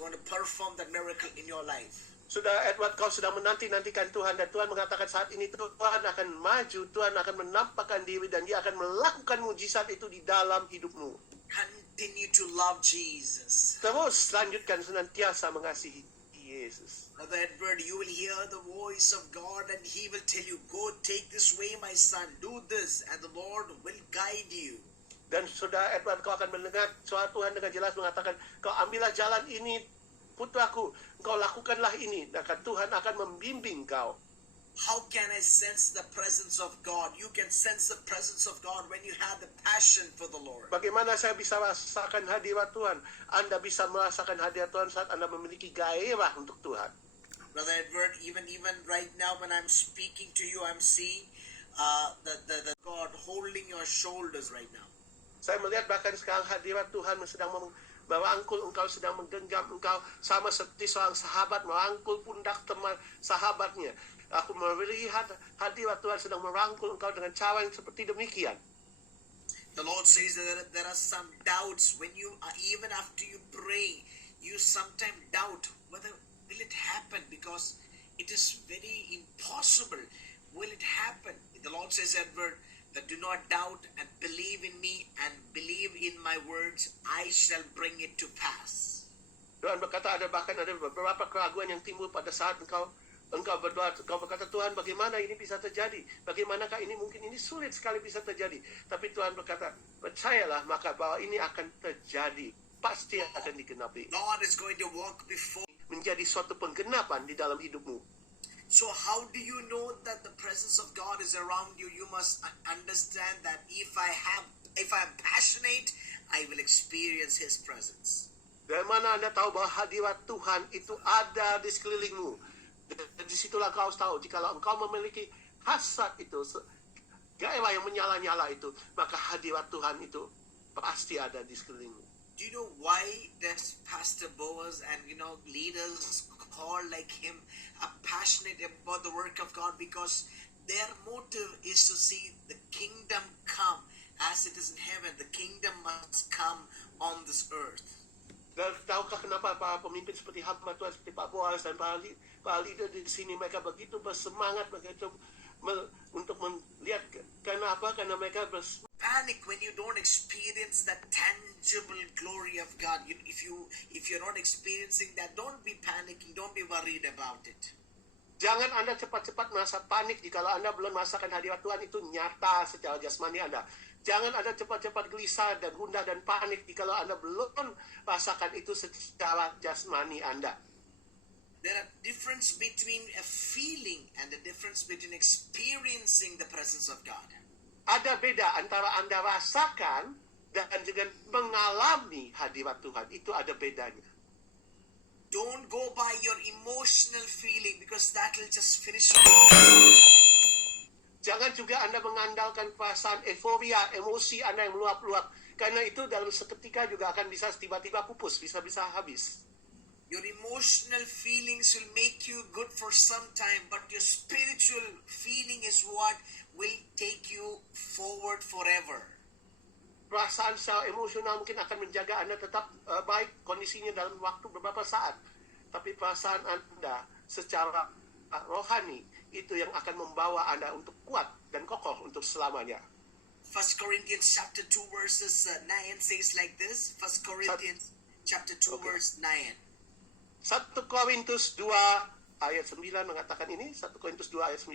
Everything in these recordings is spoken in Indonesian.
going to perform that miracle in your life. Sudah Edward, kau sedang menanti-nantikan Tuhan, dan Tuhan mengatakan saat ini Tuhan akan maju, Tuhan akan menampakkan diri, dan Dia akan melakukan mujizat itu di dalam hidupmu. Continue to love Jesus. Terus lanjutkan senantiasa mengasihi Yesus. Brother Edward, you will hear the voice of God and He will tell you, go take this way, my son, do this, and the Lord will guide you. Dan Saudara Edward, kau akan mendengar suara Tuhan dengan jelas mengatakan, kau ambillah jalan ini, putraku, engkau lakukanlah ini, dan Tuhan akan membimbing kau. How can I sense the presence of God? You can sense the presence of God when you have the passion for the Lord. Bagaimana saya bisa merasakan hadirat Tuhan? Anda bisa merasakan hadirat Tuhan saat Anda memiliki gairah untuk Tuhan. Brother Edward, even right now when I'm speaking to you, I'm seeing the God holding your shoulders right now. Saya melihat bahkan sekarang hadirat Tuhan sedang merangkul engkau, sedang menggenggam engkau, sama seperti seorang sahabat merangkul pundak teman sahabatnya. Aku melihat hadirat Tuhan sedang merangkul engkau dengan cara yang seperti demikian. The Lord says that there are some doubts when you, even after you pray, you sometimes doubt whether will it happen, because it is very impossible. Will it happen? The Lord says, Edward, that do not doubt and believe in me and believe in my words, I shall bring it to pass. Tuhan berkata bahkan ada beberapa keraguan yang timbul pada saat engkau berdoa, engkau berkata, Tuhan, bagaimana ini bisa terjadi? Bagaimanakah ini mungkin ini sulit sekali bisa terjadi? Tapi Tuhan berkata, percayalah maka bahwa ini akan terjadi. Pasti akan digenapi. God is going to walk before. Menjadi suatu penggenapan di dalam hidupmu. So how do you know that the presence of God is around you? You must understand that if I'm passionate, I will experience His presence. Dari mana Anda tahu bahwa hadirat Tuhan itu ada di sekelilingmu? Di situlah kau tahu, jikalau engkau memiliki hasrat itu, gairah yang menyala-nyala itu, maka hadirat Tuhan itu pasti ada di sekelilingmu. Do you know why does Pastor Boaz and leaders call like him are passionate about the work of God? Because their motive is to see the kingdom come as it is in heaven. The kingdom must come on this earth. Dan tahukah kenapa para pemimpin seperti hamba Tuhan, seperti Pak Boaz dan para leader di sini, mereka begitu bersemangat untuk melihat, kenapa? Karena mereka panic when you don't experience that tangible glory of God. If you're not experiencing that, don't be panicking, don't be worried about it. Jangan Anda cepat-cepat merasa panik jika Anda belum merasakan hadirat Tuhan itu nyata secara jasmani Anda. Jangan Anda cepat-cepat gelisah dan gundah dan panik jika Anda belum merasakan itu secara jasmani Anda. There are difference between a feeling and the difference between experiencing the presence of God. Ada beda antara Anda rasakan dan juga mengalami hadirat Tuhan. Itu ada bedanya. Don't go by your emotional feeling, because that will just finish. Jangan juga Anda mengandalkan perasaan euforia, emosi Anda yang meluap-luap. Karena itu dalam seketika juga akan bisa tiba-tiba pupus, bisa-bisa habis. Your emotional feelings will make you good for some time, but your spiritual feeling is what will take you forward forever. Perasaan secara emosional mungkin akan menjaga Anda tetap baik kondisinya dalam waktu beberapa saat. Tapi perasaan Anda secara rohani itu yang akan membawa Anda untuk kuat dan kokoh untuk selamanya. 1 Corinthians chapter 2 verses 9 says like this. 1 Corinthians chapter 2 verse 9. 1 Korintus 2 ayat 9 mengatakan ini. 1 Korintus 2 ayat 9.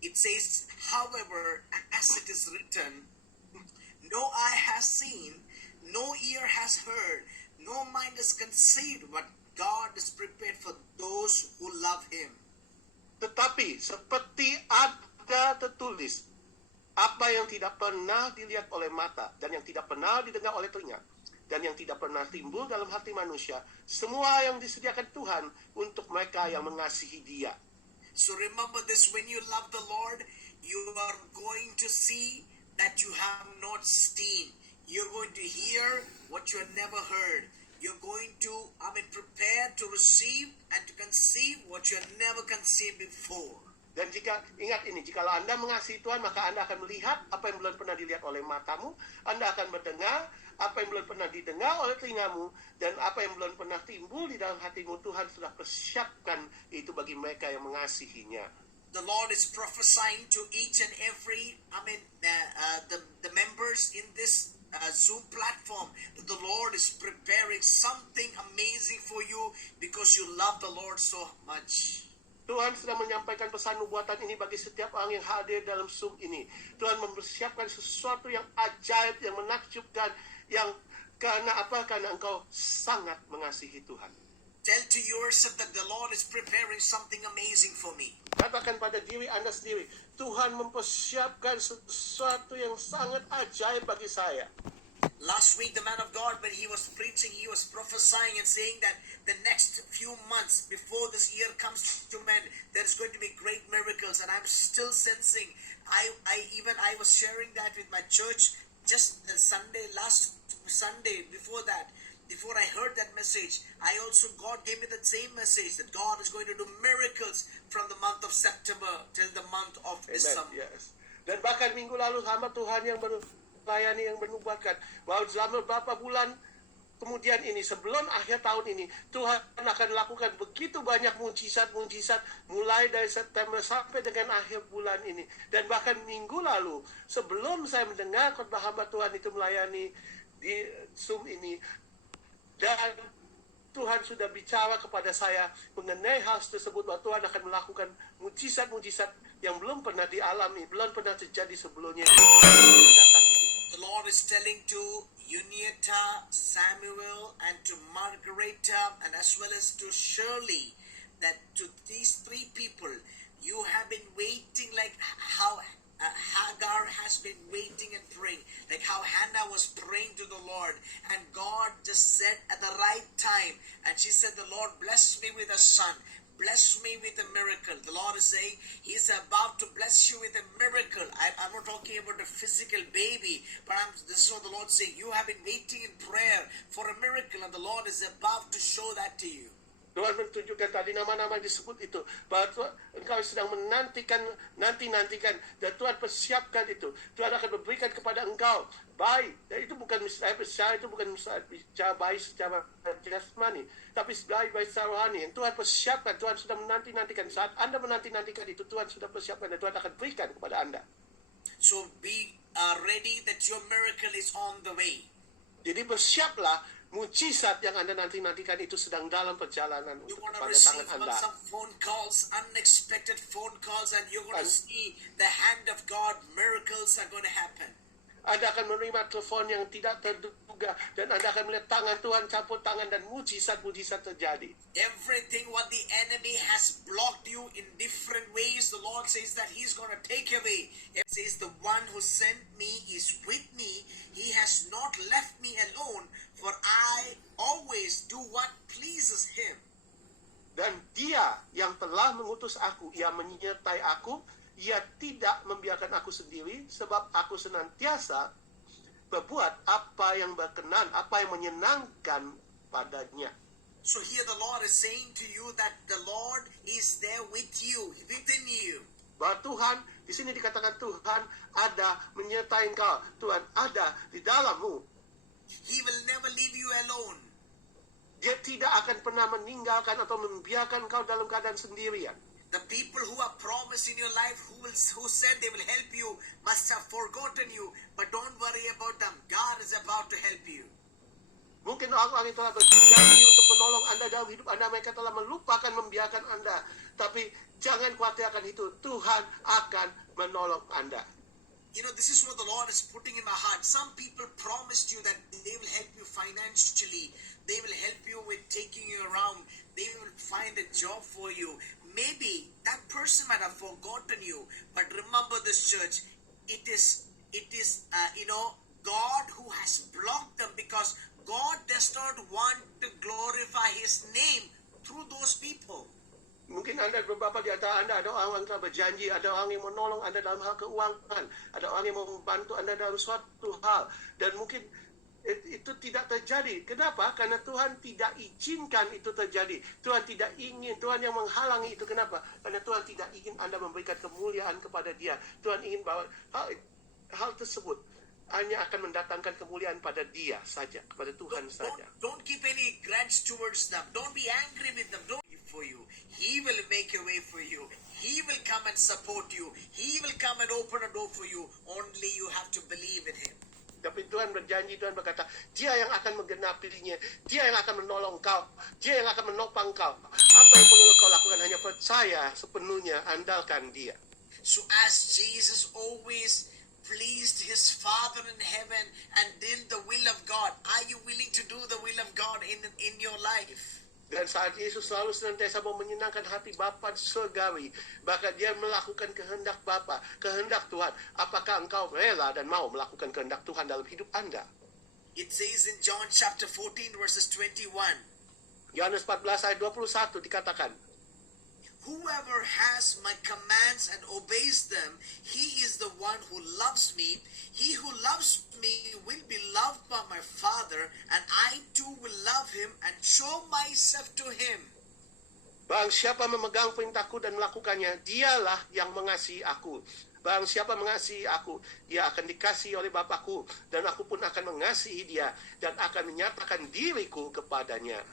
It says, however, as it is written, no eye has seen, no ear has heard, no mind has conceived what God is prepared for those who love Him. Tetapi seperti ada tertulis, apa yang tidak pernah dilihat oleh mata, dan yang tidak pernah didengar oleh telinga, dan yang tidak pernah timbul dalam hati manusia, semua yang disediakan Tuhan untuk mereka yang mengasihi Dia. So remember this, when you love the Lord, you are going to see that you have not seen. You're going to hear what you have never heard. You're going to, prepare to receive and to conceive what you have never conceived before. Dan ingat ini, jikalau Anda mengasihi Tuhan, maka Anda akan melihat apa yang belum pernah dilihat oleh matamu. Anda akan mendengar apa yang belum pernah didengar oleh telingamu. Dan apa yang belum pernah timbul di dalam hatimu, Tuhan sudah persiapkan itu bagi mereka yang mengasihinya. The Lord is prophesying to each and every, the members in this Zoom platform, that the Lord is preparing something amazing for you because you love the Lord so much. Tuhan sedang menyampaikan pesan nubuatan ini bagi setiap orang yang hadir dalam Zoom ini. Tuhan mempersiapkan sesuatu yang ajaib, yang menakjubkan, yang karena apa? Karena engkau sangat mengasihi Tuhan. Tell to yourself that the Lord is preparing something amazing for me. Katakan pada diri Anda sendiri, Tuhan mempersiapkan sesuatu yang sangat ajaib bagi saya. Last week, the man of God, when he was preaching, he was prophesying and saying that the next few months before this year comes to an end, there is going to be great miracles. And I'm still sensing, I was sharing that with my church just last Sunday before that. Before I heard that message, God gave me that same message, that God is going to do miracles from the month of September till the month of December. Yes. Dan bahkan minggu lalu hamba Tuhan yang melayani, yang menubuatkan bahwa selama beberapa bulan kemudian ini, sebelum akhir tahun ini, Tuhan akan lakukan begitu banyak mujizat-mujizat mulai dari September sampai dengan akhir bulan ini. Dan bahkan minggu lalu, sebelum saya mendengar khotbah hamba Tuhan itu melayani di Zoom ini, dan Tuhan sudah bicara kepada saya mengenai hal tersebut, bahwa Tuhan akan melakukan mujizat-mujizat yang belum pernah dialami, belum pernah terjadi sebelumnya. The Lord is telling to Unieta, Samuel, and to Margareta, and as well as to Shirley, that to these three people, you have been waiting like how Hagar has been waiting and praying, like how Hannah was praying to the Lord, and God just said at the right time, and she said, the Lord bless me with a son, bless me with a miracle. The Lord is saying He's about to bless you with a miracle. I'm not talking about a physical baby, but this is what the Lord is saying. You have been waiting in prayer for a miracle, and the Lord is about to show that to you. Tuhan menunjukkan tadi nama-nama disebut itu, bahwa engkau sedang menantikan, nantikan, dan Tuhan persiapkan itu. Tuhan akan memberikan kepada engkau bayi. Dan itu bukan misalnya itu bukan misalnya bayi secara jasmani, tapi bayi secara rohani. Yang Tuhan persiapkan, Tuhan sudah menantikan. Saat Anda menantikan itu, Tuhan sudah persiapkan dan Tuhan akan berikan kepada Anda. So be ready that your miracle is on the way. Jadi bersiaplah, mujizat yang Anda nantikan itu sedang dalam perjalanan You untuk want to kepada receive tangan Anda. some phone calls, unexpected phone calls, and you're going to see the hand of God. Miracles are going to happen. Anda akan menerima telepon yang tidak terduga, dan Anda akan melihat tangan Tuhan campur tangan dan mujizat-mujizat terjadi. Everything what the enemy has blocked you in different ways, the Lord says that He's going to take away. It says the one who sent me is with me. He has not left me alone, for I always do what pleases Him. Dan Dia yang telah mengutus aku, Ia menyertai aku. Ia tidak membiarkan aku sendiri, sebab aku senantiasa berbuat apa yang berkenan, apa yang menyenangkan padanya. So here the Lord is saying to you that the Lord is there with you, within you. Bahwa Tuhan, di sini dikatakan Tuhan ada menyertai engkau. Tuhan ada di dalammu. He will never leave you alone. Dia tidak akan pernah meninggalkan atau membiarkan engkau dalam keadaan sendirian. The people who are promised in your life, who said they will help you, must have forgotten you. But don't worry about them. God is about to help you. Mungkin orang-orang yang telah berjanji untuk menolong Anda dalam hidup Anda, mereka telah melupakan, membiarkan Anda. Tapi jangan khawatir akan itu. Tuhan akan menolong Anda. You know, this is what the Lord is putting in my heart. Some people promised you that they will help you financially. They will help you with taking you around. They will find a job for you. Maybe that person might have forgotten you, but remember this, church. It is God who has blocked them, because God does not want to glorify His name through those people. Mungkin Anda, beberapa di antara Anda, ada orang yang telah berjanji, ada orang yang menolong Anda dalam hal keuangan, ada orang yang mau membantu Anda dalam suatu hal, dan mungkin itu tidak terjadi. Kenapa? Karena Tuhan tidak izinkan itu terjadi. Tuhan tidak ingin, Tuhan yang menghalangi itu. Kenapa? Karena Tuhan tidak ingin Anda memberikan kemuliaan kepada Dia. Tuhan ingin bahwa hal tersebut hanya akan mendatangkan kemuliaan pada Dia saja, kepada Tuhan saja. Don't keep any grudge towards them. Don't be angry with them. Don't for you. He will make a way for you. He will come and support you. He will come and open a door for you. Only you have to believe in Him. Tapi Tuhan berjanji, Tuhan berkata, Dia yang akan menggenapinya, Dia yang akan menolong kau, Dia yang akan menopang kau. Apa yang perlu kau lakukan? Hanya percaya sepenuhnya, andalkan Dia. So as Jesus always pleased His Father in heaven and did the will of God, are you willing to do the will of God in your life? Dan saat Yesus selalu senantiasa mau menyenangkan hati Bapa surgawi, bahkan Dia melakukan kehendak Bapa, kehendak Tuhan. Apakah engkau rela dan mau melakukan kehendak Tuhan dalam hidup Anda? It says in John chapter 14 verses 21. Yohanes 14 ayat 21 dikatakan, Whoever has my commands and obeys them, he is the one who loves me. He who loves me will be loved by my Father, and I too will love him and show myself to him. Barang siapa memegang perintahku dan melakukannya, dialah yang mengasihi aku. Barang siapa mengasihi aku, dia akan dikasihi oleh Bapakku, dan aku pun akan mengasihi dia, dan akan menyatakan diriku kepadanya.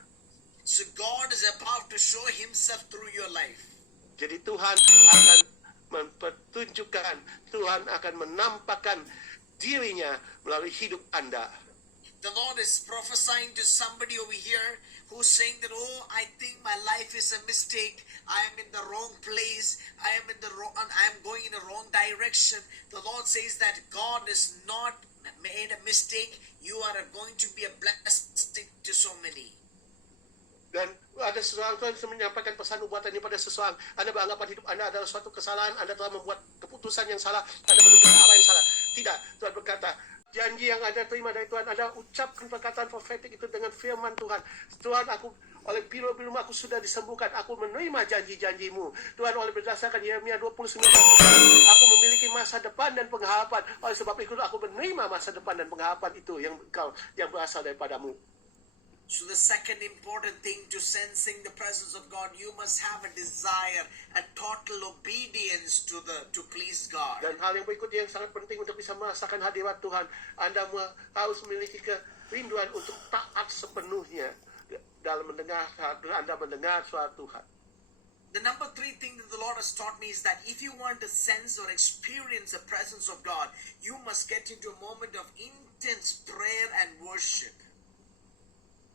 So God is about to show Himself through your life. Jadi Tuhan akan mempertunjukkan, Tuhan akan menampakkan dirinya melalui hidup Anda. The Lord is prophesying to somebody over here who's saying that, oh, I think my life is a mistake. I am in the wrong place. I am going in the wrong direction. The Lord says that God is not made a mistake. You are going to be a blessing to so many. Dan ada seseorang Tuhan menyampaikan pesan nubuatan ini pada seseorang. Anda beranggapan hidup Anda adalah suatu kesalahan, Anda telah membuat keputusan yang salah, Anda menuju arah yang salah. Tidak, Tuhan berkata, janji yang Anda terima dari Tuhan, Anda ucapkan perkataan profetik itu dengan firman Tuhan. Tuhan, aku oleh biru-biru aku sudah disembuhkan, aku menerima janji-janjimu. Tuhan, oleh berdasarkan Yeremia 29, aku memiliki masa depan dan pengharapan. Oleh sebab itu aku menerima masa depan dan pengharapan itu yang berasal daripadamu. So the second important thing to sensing the presence of God, you must have a desire, a total obedience to please God. Dan hal yang berikutnya yang sangat penting untuk bisa merasakan hadirat Tuhan, Anda harus memiliki kerinduan untuk taat sepenuhnya dalam Anda mendengar suara Tuhan. The number 3 thing that the Lord has taught me is that if you want to sense or experience the presence of God, you must get into a moment of intense prayer and worship.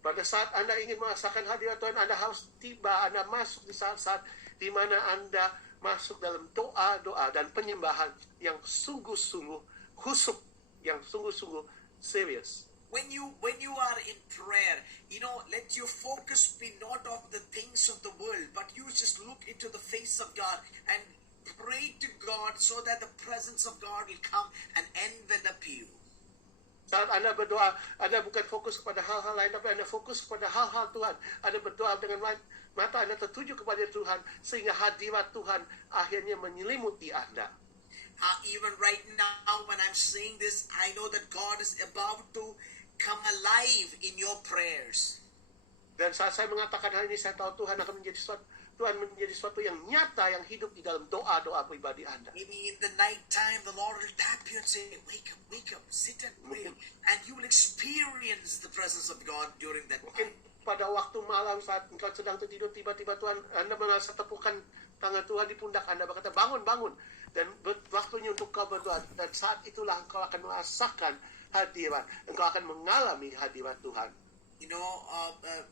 Pada saat Anda ingin merasakan hadirat Tuhan, Anda harus Anda masuk di saat-saat di mana Anda masuk dalam doa-doa dan penyembahan yang sungguh-sungguh khusyuk, yang sungguh-sungguh serius. When you are in prayer, let your focus be not of the things of the world, but you just look into the face of God and pray to God so that the presence of God will come and envelop you. Saat Anda berdoa, Anda bukan fokus kepada hal-hal lain, tapi Anda fokus kepada hal-hal Tuhan. Anda berdoa dengan mata Anda tertuju kepada Tuhan, sehingga hadirat Tuhan akhirnya menyelimuti Anda. Even right now, when I'm saying this, I know that God is about to come alive in your prayers. Dan saat saya mengatakan hal ini, saya tahu Tuhan akan menjadi sesuatu yang nyata, yang hidup di dalam doa-doa pribadi Anda. Maybe in the night time, the Lord will tap you and say, wake up, sit and pray. And you will experience the presence of God during that Mungkin time. pada waktu malam saat engkau sedang tertidur, tiba-tiba Tuhan, Anda merasa tepukan tangan Tuhan di pundak Anda, berkata, bangun. Dan waktunya untuk kau berdoa. Dan saat itulah engkau akan merasakan hadirat. Engkau akan mengalami hadirat Tuhan.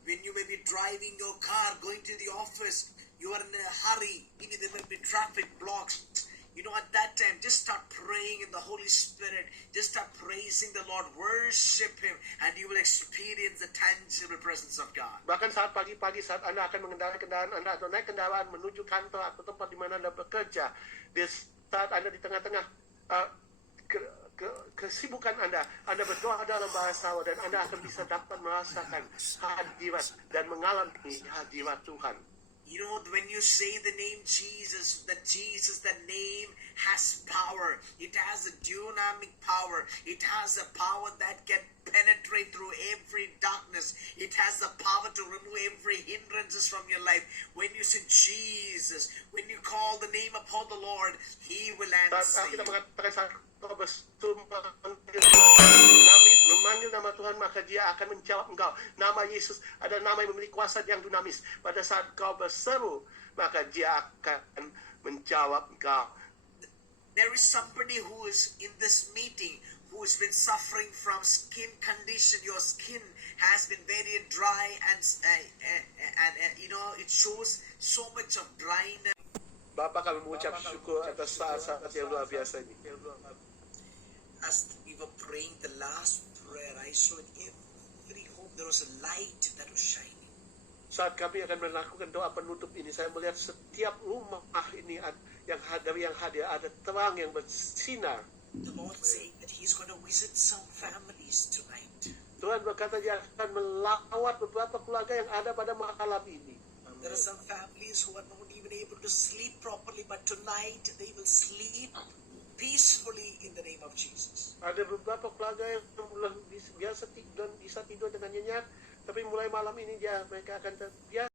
When you may be driving your car, going to the office, you are in a hurry, maybe there may be traffic blocks. At that time, just start praying in the Holy Spirit. Just start praising the Lord, worship Him, and you will experience the tangible presence of God. Bahkan saat pagi-pagi, saat Anda akan mengendarai kendaraan Anda atau naik kendaraan menuju kantor atau tempat di mana Anda bekerja, di saat Anda di tengah-tengah kesibukan Anda berdoa dalam bahasa Allah, dan Anda akan bisa dapat merasakan hadirat dan mengalami hadirat Tuhan. You know, when you say the name Jesus, that name has power. It has a dynamic power. It has a power that can penetrate through every darkness. It has the power to remove every hindrances from your life. When you say Jesus, when you call the name upon the Lord, He will answer Saat kita you. mengatakan saat kau bersumpah memanggil nama Tuhan, maka Dia akan menjawab engkau. Nama Yesus ada nama yang memiliki kuasa yang dinamis. Pada saat kau berseru, maka Dia akan menjawab engkau. There is somebody who is in this meeting who has been suffering from skin condition. Your skin has been very dry and you know, it shows so much of dryness. Bapak, kami mengucap syukur atas saat-saat yang luar biasa ini. As we were praying the last prayer, I saw in every home there was a light that was shining. Saat kami akan melakukan doa penutup ini, saya melihat setiap rumah ini yang hadir ada terang yang bersinar. The Lord saying that He's going to visit some families tonight. Tuhan berkata Dia akan melawat beberapa keluarga yang ada pada malam ini. There are some families who are not even able to sleep properly, but tonight they will sleep peacefully in the name of Jesus. Ada beberapa keluarga yang biasa bisa tidur dengan nyenyak, tapi mulai malam ini mereka akan terbiasa